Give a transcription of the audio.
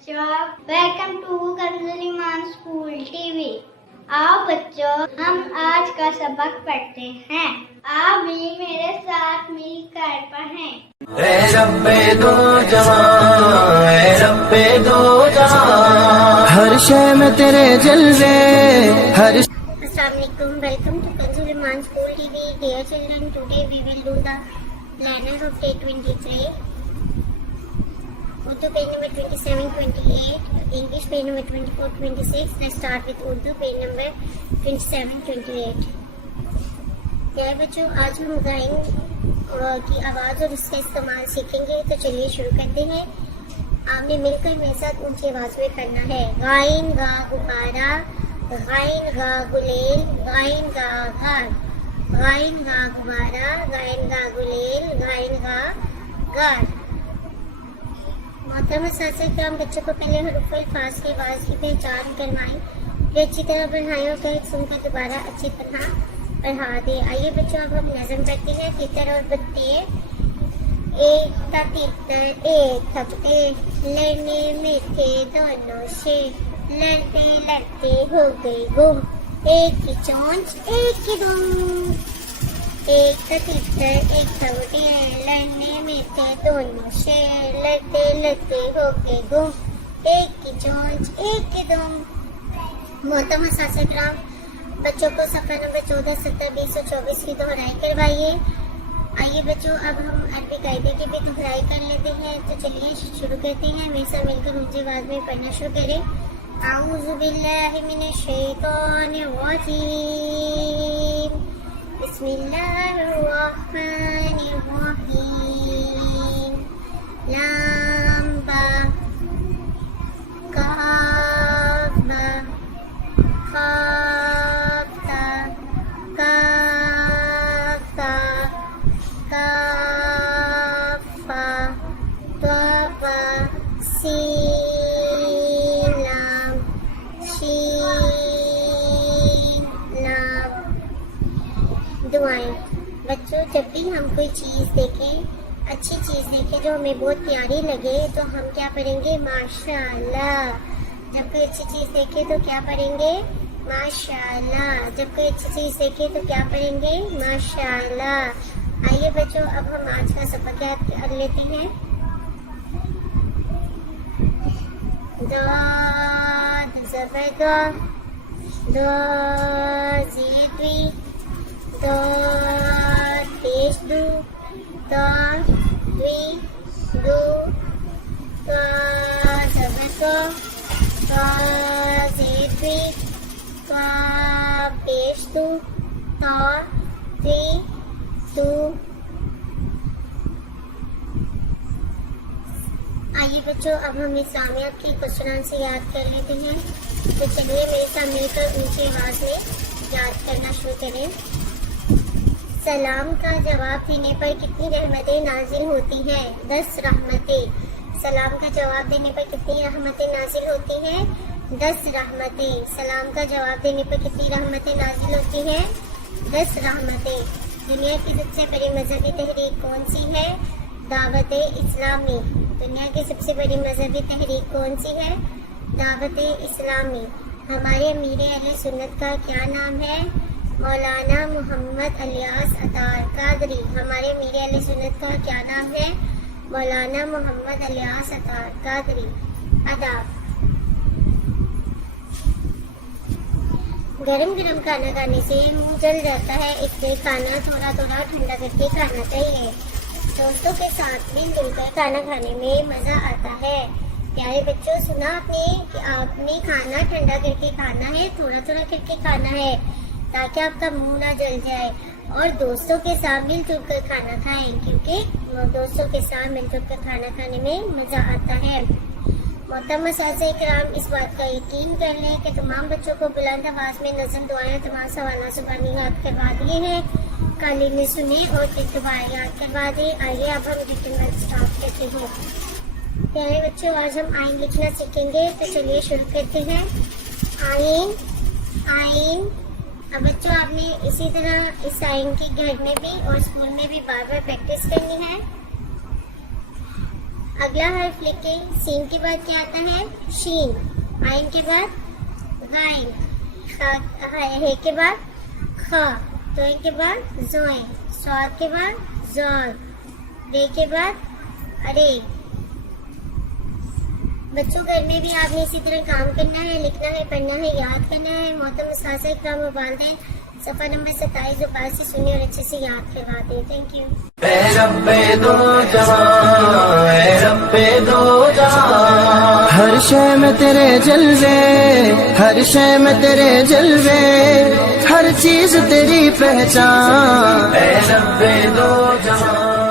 बच्चों, welcome to Kanzul Iman school TV. आओ बच्चों, हम आज का सबक पढ़ते हैं। आप भी मेरे साथ मिलकर पढ़ें। ए रब्बे दो जहां, ए रब्बे दो जहां, हर शय में तेरे जलवे, हर Assalamualaikum, welcome to Kanzul Iman School TV. Dear children, today we will do the planners of day 23. Urdu page number 27-28, English page number 24-26. Let's start with Urdu page number 27-28. प्यारे बच्चों, आज हम गाइन की आवाज़ और उसका इस्तेमाल सीखेंगे। तो चलिए शुरू करते हैं। आपने मिलकर मेरे साथ ऊंची आवाज़ में करना है। गाइन गा गुब्बारा, गाइन गा गुलेल, गाइन गा घर, गाइन गा गुब्बारा, गाइन गा गुलेल, गाइन गा घर। मोहतरम साथियों, बच्चों को पहले हरूफ अल्फाज की आवाज़ की पहचान करवाएं, फिर अच्छी तरह पढ़ाएं और फिर सुनकर दोबारा अच्छी तरह पढ़ा दें। आइए बच्चों, अब हम नज़म करते हैं। तितर और बत्ते, एक था तितर एक थपते, लड़ने में थे दोनों से, लड़ते लड़ते हो गए गुम, एक की चोंच एक की दुम। एक था तितर एक थपते, लड़ने में थे दोनों से, लड़ते लड़ते हो गए गुम, एक की चोंच एक की दुम। मोहतरम साथियों, बच्चों को सफ़र नंबर 14, 17, 20 और 24 की दोहराई करवाइए। आइए बच्चों, अब हम अरबी कायदे की भी दोहराई कर लेते हैं। तो चलिए शुरू करते हैं। मेरे साथ मिलकर ऊंची आवाज़ में पढ़ना शुरू करें। आऊज़ु बिल्लाहि मिनश शैतानिर रजीम, बिस्मिल्लाहिर रहमानिर रहीम। लाम बा काफ बा खा दुआएं। बच्चों, जब भी हम कोई चीज़ देखें, अच्छी चीज़ देखें जो हमें बहुत प्यारी लगे, तो हम क्या पढ़ेंगे? माशाअल्लाह। जब कोई अच्छी चीज़ देखें तो क्या पढ़ेंगे? माशाअल्लाह। जब कोई अच्छी चीज़ देखें तो क्या पढ़ेंगे? माशाअल्लाह। आइए बच्चों, अब हम आज का सबक याद कर लेते हैं। दाद ज़बरदा, दाद ज़ेद्वी, दाद पेश दू, दाद द्वी दू, दाद ज़बरदा, दाद ज़ेद्वी, दाद पेश दू, दाद द्वी दू। आइए बच्चों, अब हम इस्लामियात की क्वेश्चन आंसर याद कर लेते हैं। तो चलिए मेरे साथ मिलकर ऊंची आवाज़ में याद करना शुरू करें। सलाम का जवाब देने पर कितनी रहमतें नाजिल होती हैं? 10 रहमतें। सलाम का जवाब देने पर कितनी रहमतें नाजिल होती हैं? 10 रहमतें। सलाम का जवाब देने पर कितनी रहमतें नाजिल होती हैं? 10 रहमतें। दुनिया की सबसे बड़ी मजहबी तहरीक कौन सी है? दावत इस्लामी। दुनिया की सबसे बड़ी मजहबी तहरीक कौन सी है? दावत इस्लामी। हमारे अमीर अहले सुन्नत का क्या नाम है? मौलाना मोहम्मद इलियास अतार कादरी। हमारे अमीर अहले सुन्नत का क्या नाम है? मौलाना मोहम्मद इलियास अतार कादरी। अदाब। गरम गरम खाना खाने से मुंह जल जाता है, इसलिए खाना थोड़ा थोड़ा ठंडा करके खाना चाहिए। दोस्तों के साथ मिलजुल कर खाना खाने में मज़ा आता है। प्यारे बच्चों, सुना आपने कि आपने खाना ठंडा करके खाना है, थोड़ा थोड़ा करके खाना है, ताकि आपका मुंह ना जल जाए। और दोस्तों के साथ मिलजुल कर खाना खाएं, क्योंकि दोस्तों के साथ मिलजुल कर खाना खाने में मज़ा आता है। मोहतरम साथियों, इस बात का यकीन कर लें कि तमाम बच्चों को बुलंद आवाज़ में नज़म दुआएं तमाम सवाल ज़ुबानी याद करवा दिए हैं। काली ने सुने और फिर दुआएं याद करवा दें। आइए अब हम रिटन वर्क स्टार्ट करते हैं। प्यारे बच्चों, आज हम आइन लिखना सीखेंगे। तो चलिए शुरू करते हैं। आइन, आइन। अब बच्चों, आपने इसी तरह इस आइन की घर में भी और स्कूल में भी बार बार प्रैक्टिस करनी है। اگلا حرف لکھیں. سین کے بعد کیا آتا ہے؟ شین. عین کے بعد غائن. ہے کے بعد خا. توئے کے بعد زوئیں. صاد کے بعد زاد. رے کے بعد ارے. بچوں گھر میں بھی آپ نے اسی طرح کام کرنا ہے, لکھنا ہے, پڑھنا ہے, یاد کرنا ہے. محترم اساتذہ اکرام و والدین, صفحہ نمبر 27 دوبارہ سے سنیں اور اچھے سے یاد کروا دیں. Thank you. اے رب دو جہاں, اے رب دو جہاں, ہر شے میں تیرے جلوے, ہر شے میں تیرے جلوے, ہر چیز تیری پہچان. اے رب دو جہاں.